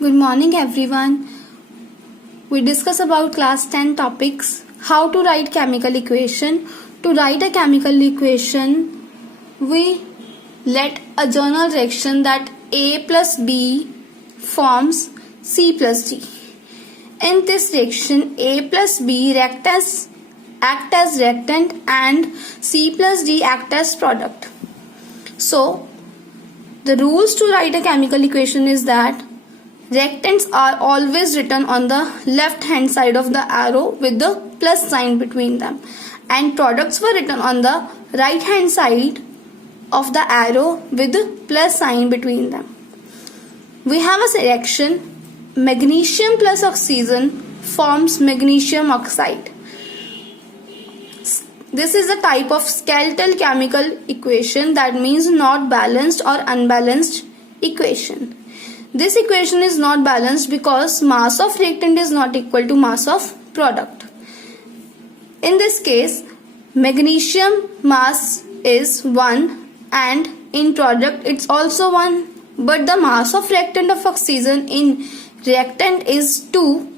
Good morning everyone. We discuss about class 10 topics. How to write chemical equation. To write a chemical equation, we let a general reaction that A plus B forms C plus D. In this reaction, A plus B act as reactant and C plus D act as product. So, the rules to write a chemical equation is that reactants are always written on the left hand side of the arrow with the plus sign between them, and products were written on the right hand side of the arrow with the plus sign between them. We have a reaction magnesium plus oxygen forms magnesium oxide. This is a type of skeletal chemical equation, that means not balanced or unbalanced equation. This equation is not balanced because mass of reactant is not equal to mass of product. In this case, magnesium mass is 1 and in product it's also 1, but the mass of reactant of oxygen in reactant is 2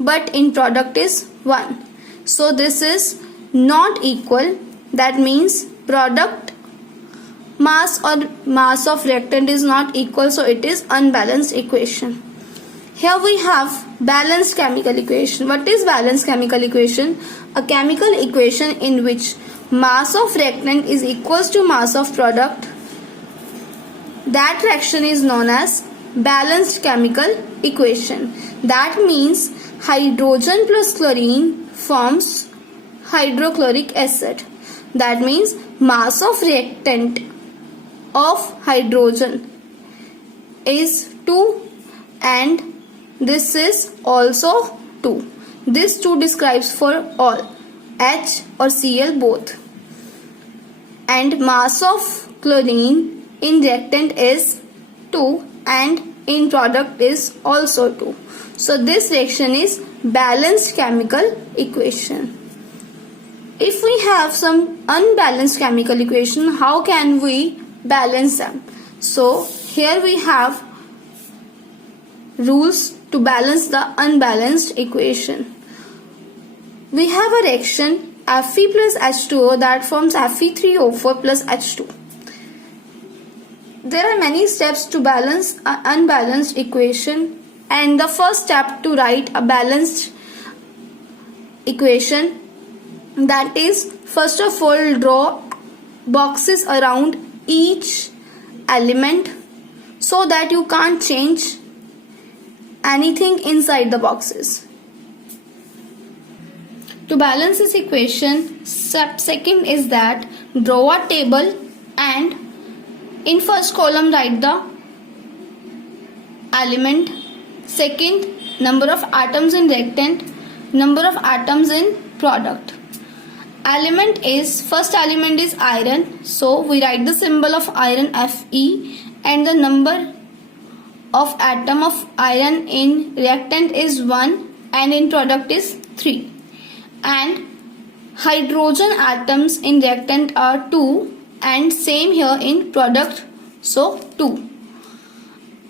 but in product is 1. So this is not equal, that means product mass or mass of reactant is not equal, so it is unbalanced equation. Here we have balanced chemical equation. What is balanced chemical equation? A chemical equation in which mass of reactant is equals to mass of product. That reaction is known as balanced chemical equation. That means hydrogen plus chlorine forms hydrochloric acid. That means mass of reactant of hydrogen is 2 and this is also 2. This 2 describes for all, H or Cl both. And mass of chlorine in reactant is 2 and in product is also 2. So this reaction is balanced chemical equation. If we have some unbalanced chemical equation, how can we balance them? So here we have rules to balance the unbalanced equation. We have a reaction Fe plus H2O that forms Fe3O4 plus H2. There are many steps to balance an unbalanced equation, and the first step to write a balanced equation, that is, first of all draw boxes around each element so that you can't change anything inside the boxes. To balance this equation, step second is that draw a table and in first column write the element, second number of atoms in reactant, number of atoms in product. Element is, first element is iron, so we write the symbol of iron Fe, and the number of atom of iron in reactant is 1 and in product is 3. And hydrogen atoms in reactant are 2 and same here in product, so 2.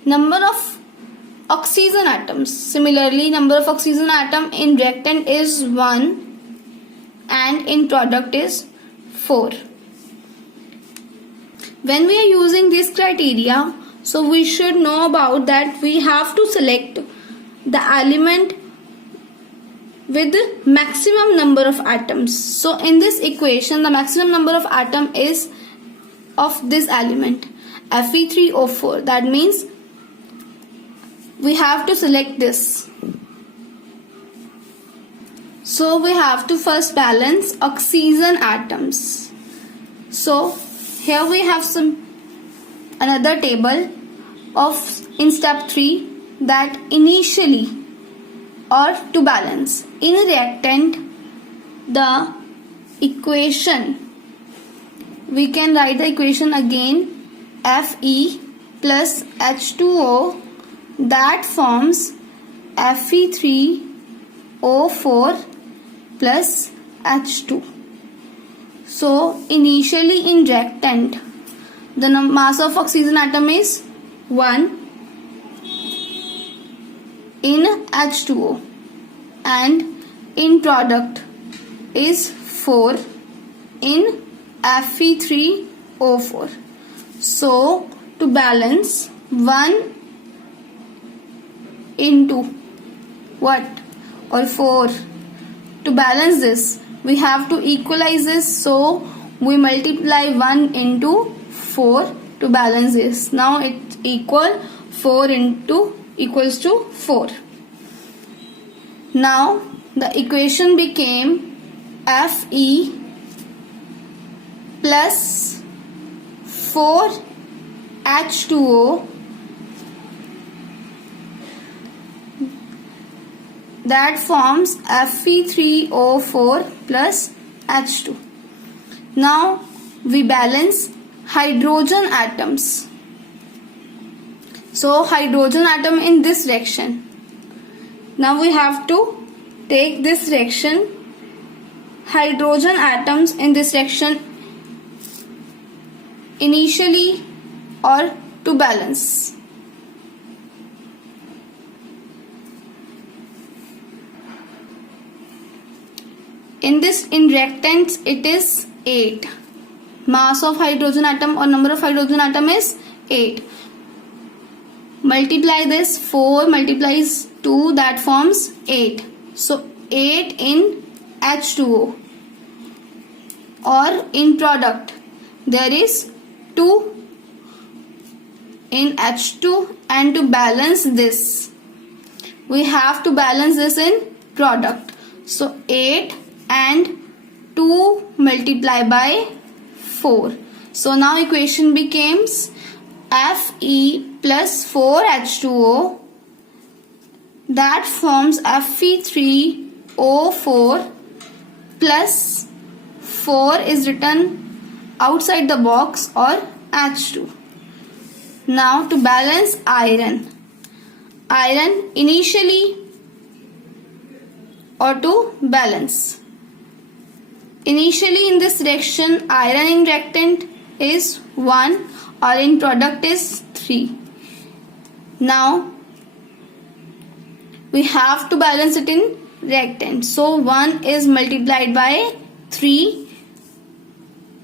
Number of oxygen atoms, similarly number of oxygen atom in reactant is 1 and in product is 4. When we are using this criteria, so we should know about that we have to select the element with the maximum number of atoms. So in this equation, the maximum number of atom is of this element Fe3O4. That means we have to select this. So we have to first balance oxygen atoms. So here we have another table of in step 3 that initially or to balance in reactant the equation, we can write the equation again Fe plus H2O that forms Fe3O4 plus H2. So initially in reactant the mass of oxygen atom is 1 in H2O and in product is 4 in Fe3O4. So to balance 1 into what or 4, to balance this we have to equalize this, so we multiply 1 into 4 to balance this. Now it equal 4 into equals to 4. Now the equation became Fe plus 4H2O that forms Fe3O4 plus H2. Now we balance hydrogen atoms. So hydrogen atom in this direction. Now we have to take this direction. Hydrogen atoms in this direction initially or to balance. In reactants it is 8. Mass of hydrogen atom or number of hydrogen atom is 8. Multiply this, 4 multiplies 2, that forms 8. So 8 in H2O, or in product there is 2 in H2, and to balance this we have to balance this in product. So 8 and 2 multiply by 4. So now equation becomes Fe plus 4H2O that forms Fe3O4 plus 4 is written outside the box or H2. Now to balance iron initially or to balance. Initially in this reaction iron in reactant is 1 or in product is 3. Now we have to balance it in reactant. So 1 is multiplied by 3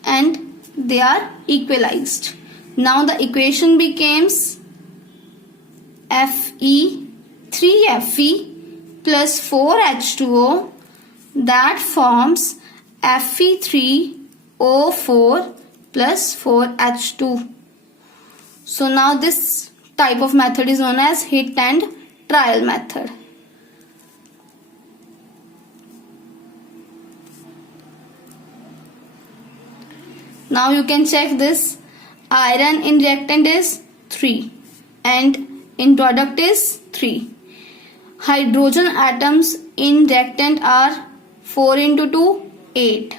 and they are equalized. Now the equation becomes Fe 3Fe plus 4H2O that forms Fe3O4 plus 4H2. So now this type of method is known as hit and trial method. Now you can check this. Iron in reactant is 3 and in product is 3. Hydrogen atoms in reactant are 4 into 2, 8,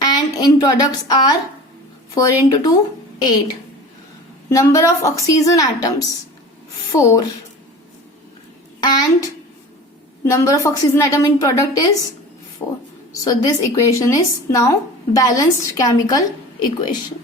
and in products are 4 into 2, 8. Number of oxygen atoms 4 and number of oxygen atom in product is 4. So this equation is now balanced chemical equation.